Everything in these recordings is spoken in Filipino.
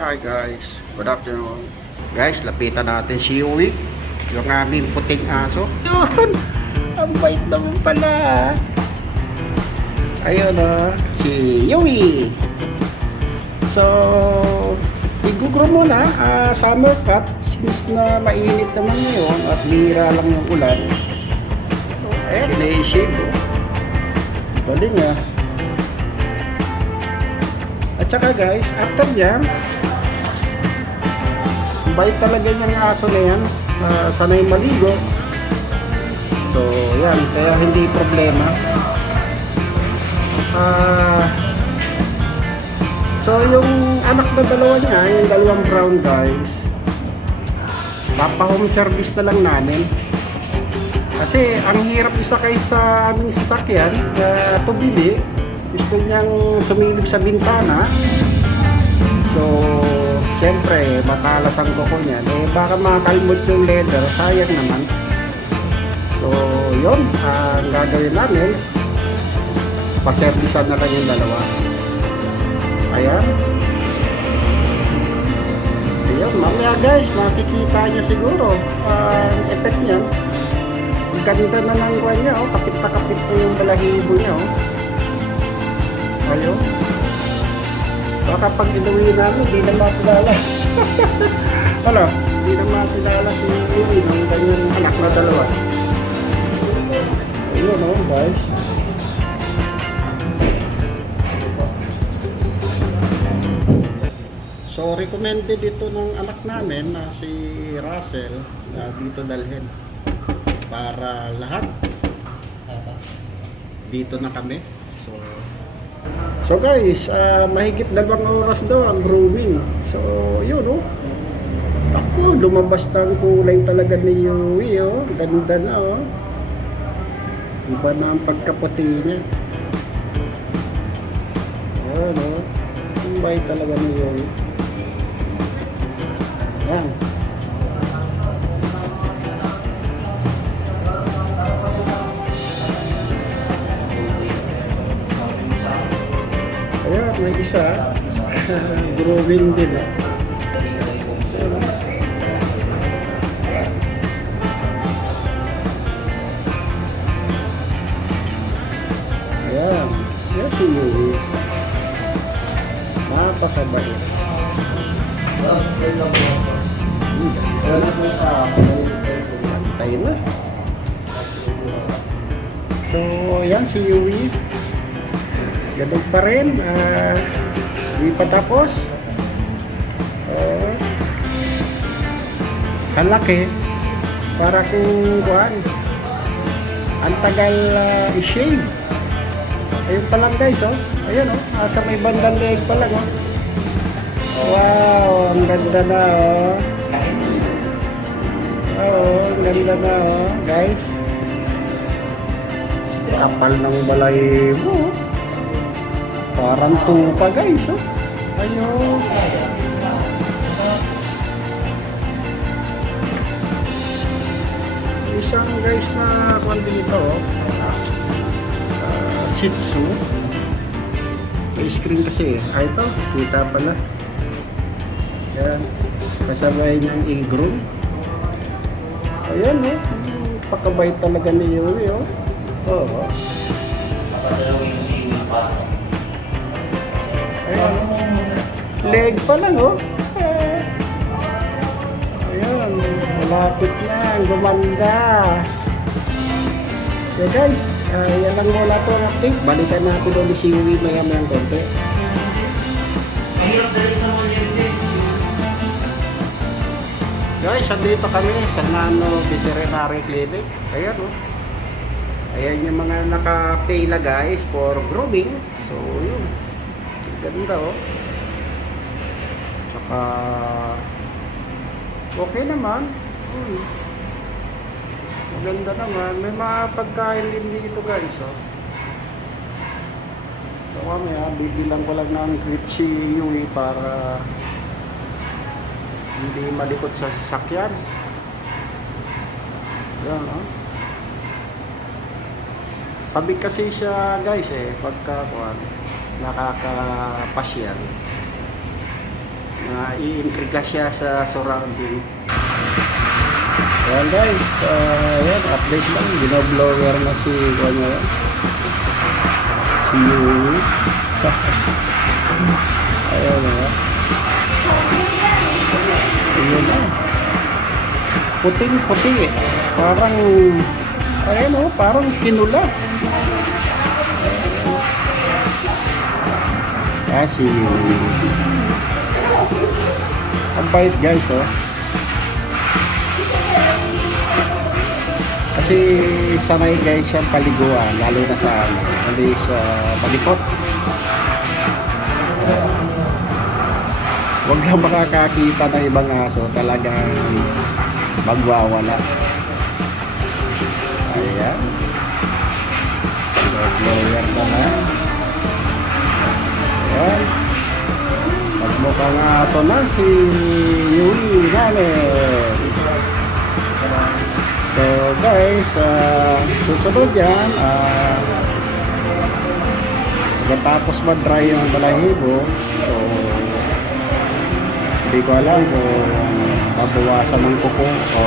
Hi guys, good afternoon. Guys, lapitan natin si Yui, yung aming puting aso. Yun! Ang bait naman pala. Ayun o, si Yui. So, igugro muna, ah, summer cut, since na mainit naman ngayon at bihira lang yung ulan. So, ayan, sinay-shave o. Galing ah. At saka guys, after yan, bait talaga yung aso na yan. Uh, sanay maligo. So, yan. Kaya hindi problema. Ah... so, yung anak na dalawa niya, yung dalawang brown guys, papa-home service na lang namin. Kasi ang hirap isakay sa aming sasakyan na tubili, gusto niyang sumilip sa bintana. So, siyempre, matalas ang kuko niyan. Eh, baka makakalmot yung leather, sayang naman. So, yun, ang gagawin namin, paservisan na lang yung dalawa. Ayan. Ayan, mamaya guys, makikita nyo siguro ang effect niyan. Ganda na ng kuha niya, oh. kapit na kapit yung balahibo niya. Oh. Ayun. Baka pag inuwi namin, di na makilala. ano? Di na makilala si Yuri ng kanyang anak na dalawa. Ayun oh, guys. So, recommended ito ng anak namin na si Russell na dito dalhin para lahat dito na kami. So, guys, ah, mahigit dalawang oras daw ang grooming. So, yun oh. Ako, lumabas na ang kulay talaga ni Yui oh. Ganda na oh. Iba na ang pagkaputi niya. Oh. Ang bait talaga ni Yui. Ayan. Ayan, may isa. Grooming din. ah. Ayan. Ayan. Ayan si Yui. Napakabait. Antay na. So, yan si Yui. Ganun pa rin. Hindi pa tapos. Uh, sa laki. Para kung kuhan. Ang tagal ah, i-shave. Ayun pa lang guys, oh. Ayan, oh. Nasa may bandang leg pa lang, oh. Wow, ang ganda na, oh. Oo, ang ganda na, oh. Guys. Kapal ng balay mo. Parang tupa, guys, oh. Ayun. Isang guys na kwan din ito, oh. Ah, Shih Tzu. May screen kasi eh. Ah, ito. Kita pala. Yan. Kasabay niyang i-groom. Ayan, oh. Pakabait talaga ni Yui, oh. Oo. Oh. Leg pa lang, oh. Ayan, malapit na. Gumanda. So guys, uh, yan lang muna po ang update. Balikan natin ulit si Yui maya maya konti. Guys, andito kami sa Nano Veterinary Clinic. Ayan oh. Ayan yung mga naka-pay na guys for grooming. So, yun. Ganda oh. Tsaka, okay naman. Hmm. Maganda naman. May mga pagkain din dito guys oh. So, mamaya, bibilang ko lang ng grip si Yui para hindi malikot sa sasakyan. Yan, oh. Sabi kasi siya, guys, eh, pagka kuwan, nakakapasyal. na iintriga siya sa surrounding. Ayan guys, uh, ayan, update lang. Binoblower na si, ano yan, si Yui. ayan na. Ayan na. Puting-puti eh. Parang, ayan o, parang kinula. Yui. Ang bait guys oh. Kasi sanay guys siyang paliguan, lalo na sa ano, mali siya malikot. Huwag lang makakakita ng ibang aso, talagang magwawala. Ayan. Blower na na. Ayan. Magmukhang aso na si Yui namin. So guys, uh, susunod yan, uh, matapos mag-dry yung balahibo, so hindi ko alam kung mabawasan ng kuko o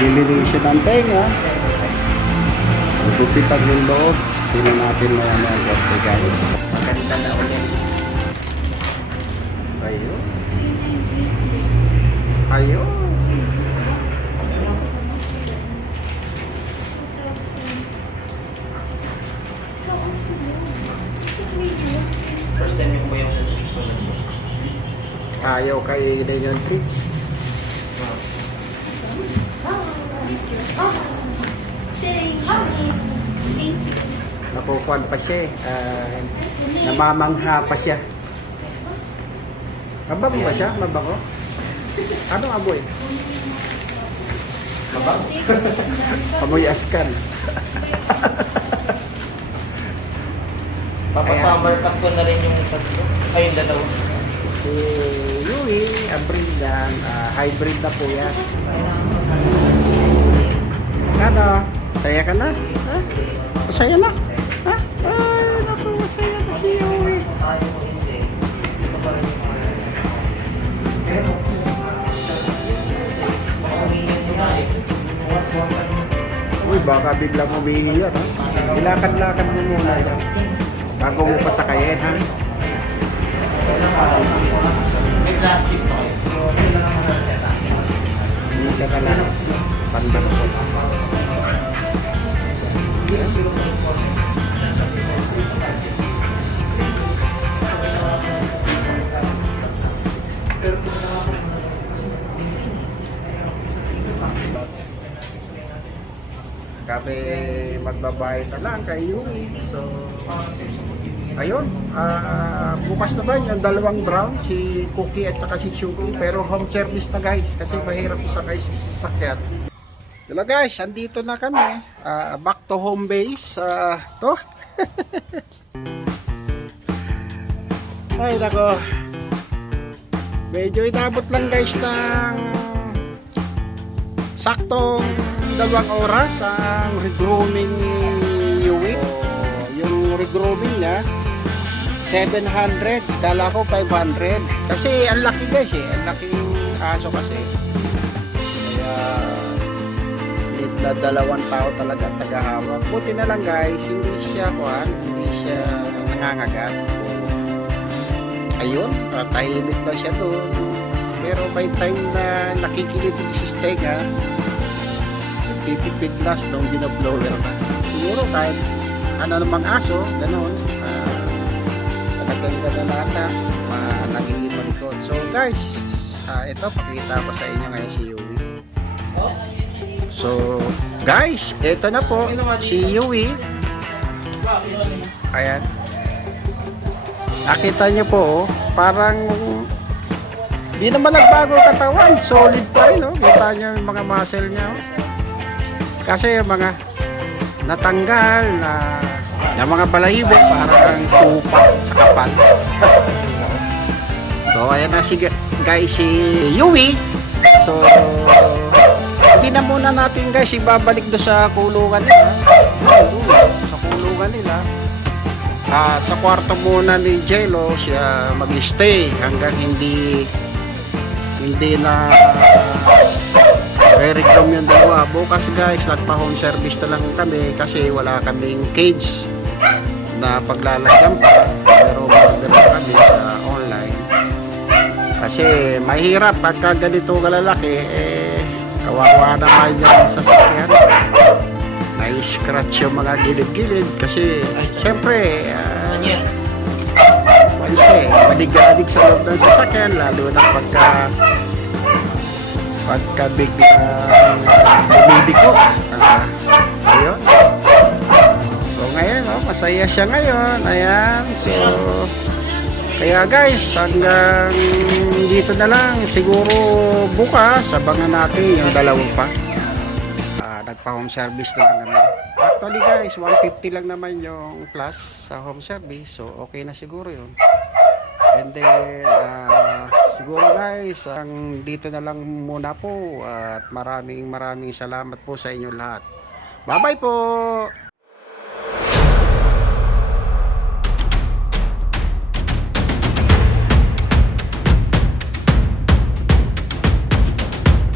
dilinisin ng tenga, gupitan yung loob, tingnan natin na yan ang guys. Maganda na ulit. Ayun. Ayun. First time yung yung susunod mo? Ayaw kay Leon Fritz. Nakukuhan pa siya eh. Ah, namamangha pa siya. Mabango ba siya? Mabango? Anong amoy? Mabang? Amoy askan. Papasummer ko na rin yung tatlo. Ay, yung dalawa. Si Yui, a breed yan. Ah, hybrid na po yan. Ano? Saya ka na? Ha? Masaya na? Baka biglang umihi yan, ha? Ilakad-lakad mo muna yan. Bago mo pa sakayin, ha? May plastic to. Hindi ka ka lang. Pandang ko. Kami magbabayad na lang kay Yui. So, ayun. ah bukas naman yung dalawang brown, si Cookie at saka si Shuki. Pero home service na guys, kasi mahirap isakay sa sasakyan. Hello guys, andito na kami. Ah, back to home base. Ah, to. Ay, nako. Medyo inabot lang guys ng saktong dalawang oras ang regrooming ni Yui. So, yung regrooming niya, 700. Kala ko 500. Kasi ang laki guys eh. Ang laking aso kasi. Kaya need na dalawang tao talaga tagahawak. Buti na lang guys, hindi siya kuhan, hindi siya nangangagat. So, ayun, ah, tahimik lang siya doon. Pero by time na nakikilitig si Stega, pipipig last nung binoblower na. Siguro kahit ano namang aso, ganun, ah, talagang ganun ata, uh, nagiging malikot. So guys, ah, ito pakita ko sa inyo ngayon si Yui. So, guys, ito na po si Yui. Ayan. Nakita niyo po, oh, parang di naman nagbago katawan, solid pa rin, oh. Kita niyo yung mga muscle niya, oh. Kasi yung mga natanggal na na mga balahibo parang tupa sa kapan. so ayan na si guys si Yui. So hindi na muna natin guys ibabalik do sa kulungan nila. Sa kulungan nila. Ah, sa kwarto muna ni Jello siya mag-stay hanggang hindi hindi na re-recom yung dalawa. Bukas guys, nagpa-home service na lang kami kasi wala kaming cage na paglalagyan pa. Pero order pa kami sa online. Kasi mahirap pagka ganito kalalaki, eh, kawawa naman yung sasakyan. Na-scratch yung mga gilid-gilid kasi syempre, ah, Yan. once eh, madigadig sa loob ng sasakyan, lalo na pagka pagka bigla bumibigo. Ah, ayun. So ngayon, oh, masaya siya ngayon. Ayan. So, kaya guys, hanggang dito na lang. Siguro bukas, abangan natin yung dalawa pa. Ah, nagpa-home service na lang naman. Actually guys, 150 lang naman yung plus sa home service. So, okay na siguro yun. And then, ah, siguro guys, ang dito na lang muna po at maraming maraming salamat po sa inyo lahat. Bye-bye po!